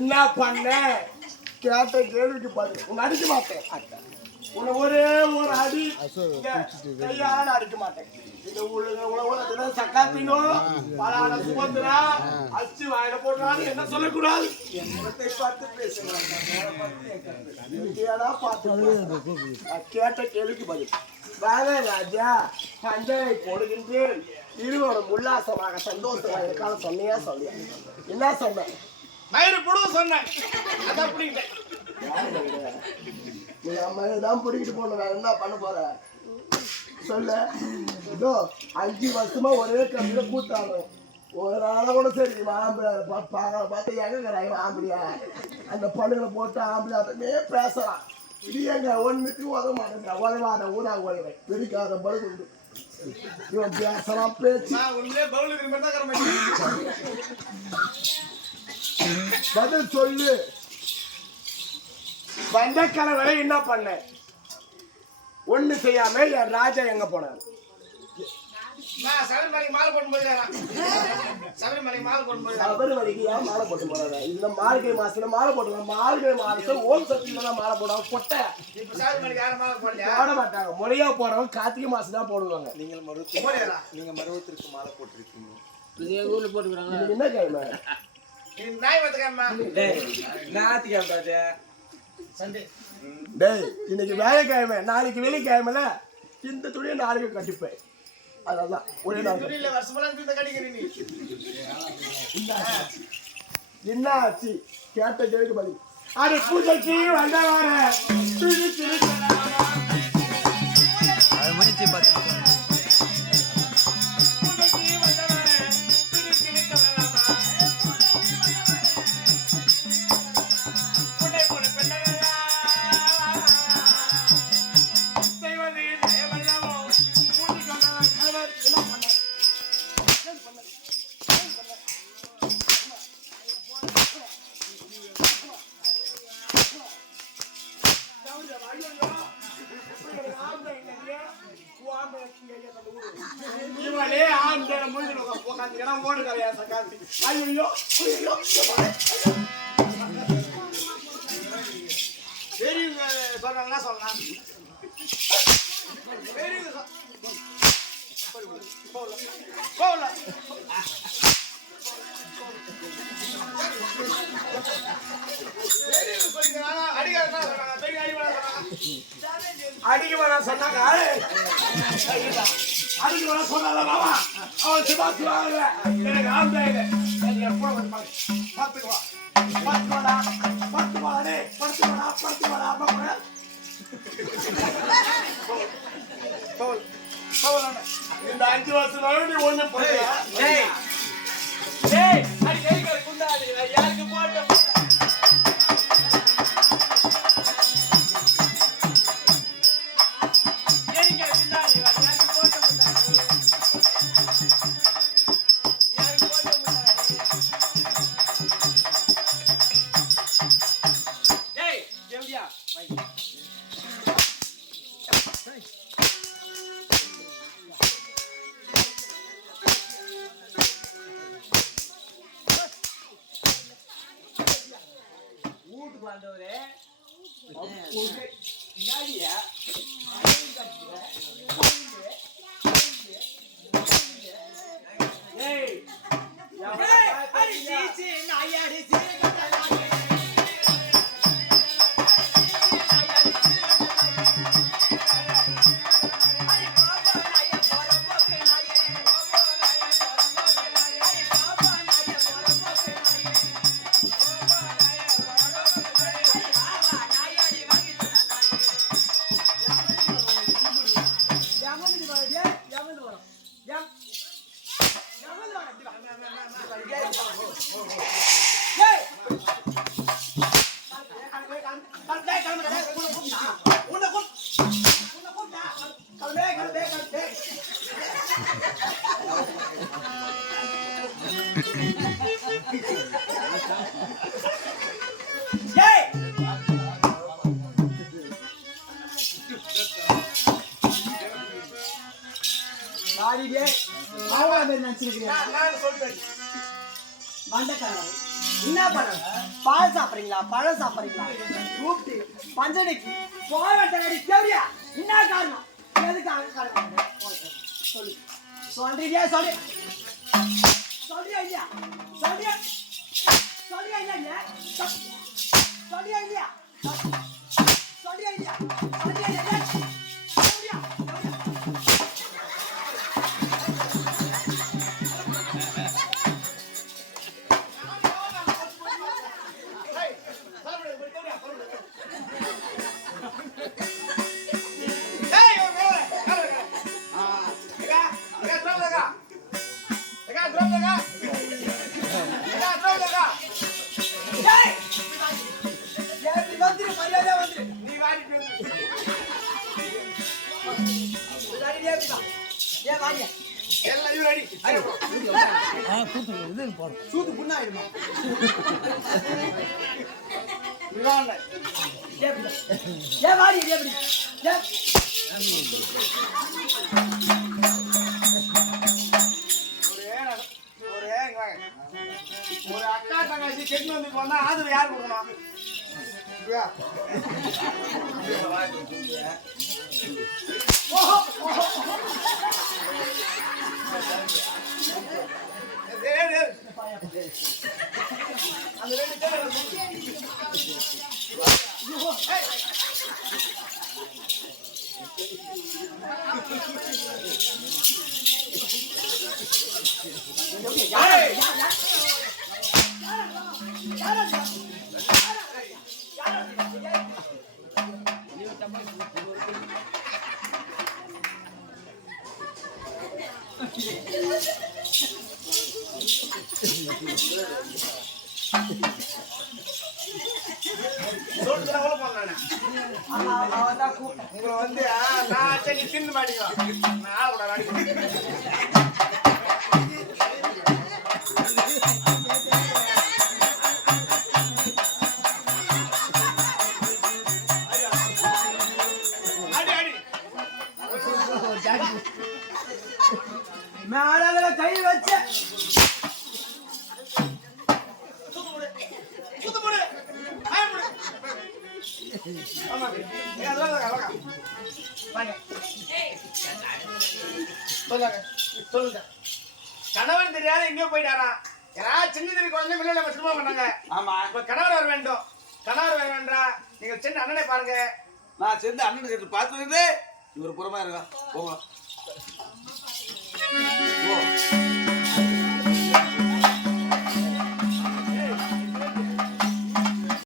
என்ன பண்ண கேட்ட கேள்விக்கு பாரு. உன்னை அடிக்க மாட்டேன். உன்னை ஒரே ஒரு அடி கையால அடிக்க மாட்டேன். இந்த உலகத்துல சக்காத்தினோ பலான சுமந்திரா அச்சு வாயில போடுறான்னு என்ன சொல்லக்கூடாது. பார்த்து பேசுகிறேன். கேட்ட கேள்விக்கு பதில். வேலை ராஜா பஞ்சனை போடுகின்றேன். இருவரும் உல்லாசமாக சந்தோஷமாக இருக்கான சொன்னியா சொல்லியா? என்ன சொன்னேன்? மயிறு புடுவ சொன்னேன். அதான் பிடிக்கிட்டேன். நீ அம்மா தான் பிடிக்கிட்டு போன வேற என்ன பண்ண போற சொல்ல? இதோ 5 வருஷமா ஒரே கம்மியில கூட்டாங்க. ஒரு நாளை கூட சரி பார்த்து எங்கிறாங்க ஆம்பளியா அந்த பழுகளை போட்டு ஆம்பளியாட்டமே பேசலாம். இது எங்க ஒண்ணுக்கு உதவ மாட்டேங்க. உதவாத ஊரா உதவை பிடிக்காத பழுது உண்டு. இவன் பேசலாம் பேச்சு பதில் சொல்லு. வந்த கலவரை என்ன பண்ண? ஒண்ணு செய்யாம என் ராஜா எங்க போனார்? சபரிமலைக்கு மாலை போட்டு போறாரு. சபரிமலைக்கு ஏன் மாலை போட்டு போறாரு? இந்த மார்கழி மாசத்துல மாலை போட்டுருவாங்க. மார்கழி மாசம் ஓம் சக்தியில தான் மாலை போடுவாங்க. கொட்டை இப்ப சபரிமலைக்கு யாரும் மாலை போட மாட்டாங்க. முறையா போறவங்க கார்த்திகை மாசம் தான் போடுவாங்க. நீங்க மருவத்திற்கு மாலை போட்டிருக்கீங்க. ஊர்ல போட்டுக்கிறாங்க. என்ன கிழமை? இன்னைக்கு வேலைக்கிழமை, நாளைக்கு வெள்ளிக்கிழமைல இந்த துணியை நாளைக்கு கட்டிப்பேன். அதான் ஒரே நாள். என்ன ஆச்சு? கேட்ட கேள்விக்கு பதில். அது பூஜைக்கு வந்தவார இவளே ஆண்ட மூஞ்சில உட்காந்துக்கினா ஓடு கரையா சக்காந்தி. ஐயோ பெரியவங்க சொல்றாங்கன்னா சொல்லலாம். அடிக்க வேணாம் சொன்னாங்க. அடிக்க வேணாம் சொன்னால மாமா அவன் சிபாசி வாங்கல. எனக்கு ஆம்பளை எப்போ பத்துக்குவா பத்துவாடா பத்துவாடே பத்துவாடா பத்துவாடா அப்பா இந்த 5 வருஷம் நீ ஒண்ணு போறியா? யாருக்கு போட்ட வந்தவரே நினைச்சிருக்கிறேன். மண்டக்காரன் என்ன பண்ணுங்க? பால் சாப்பிடுறீங்களா? பழம் சாப்பிடுறீங்களா? கூப்பிட்டு பஞ்சனைக்கு போக வேண்டாடி தேவையா? என்ன காரணம்? எதுக்காக காரணம்? சொல்லு. சொல்றியா சொல்லு. சொல்றியா இல்லையா? சொல்றியா? சொல்றியா இல்லையா? சொல்றியா இல்லையா? சொல்றியா இல்லையா? சொல்றியா இல்லையா? சொல்றியா? சூத்து புண்ணாயிடுமா? ஏன் வாடி எப்படி? ஒரு அக்கா தங்கச்சி கெட்டு வந்து போனா ஆதரவு யார் கொடுக்கணும்? அந்த ரெண்டு உங்களை வந்து நான் சரி தின்னு மாட்டீங்க நான் கூட மேல கை வச்ச கணவன் தெரியாத எங்கேயோ போயிட்டாரா? யாராவது சின்ன சின்ன குழந்தை முன்னாடி சும்மா பண்ணாங்க. ஆமா, இப்ப கணவர் வர வேண்டும். கணவர் வர வேண்டா, நீங்க சின்ன அண்ணனை பாருங்க. நான் சேர்ந்து அண்ணன் பார்த்து இவர் புறமா இருக்கா போங்க.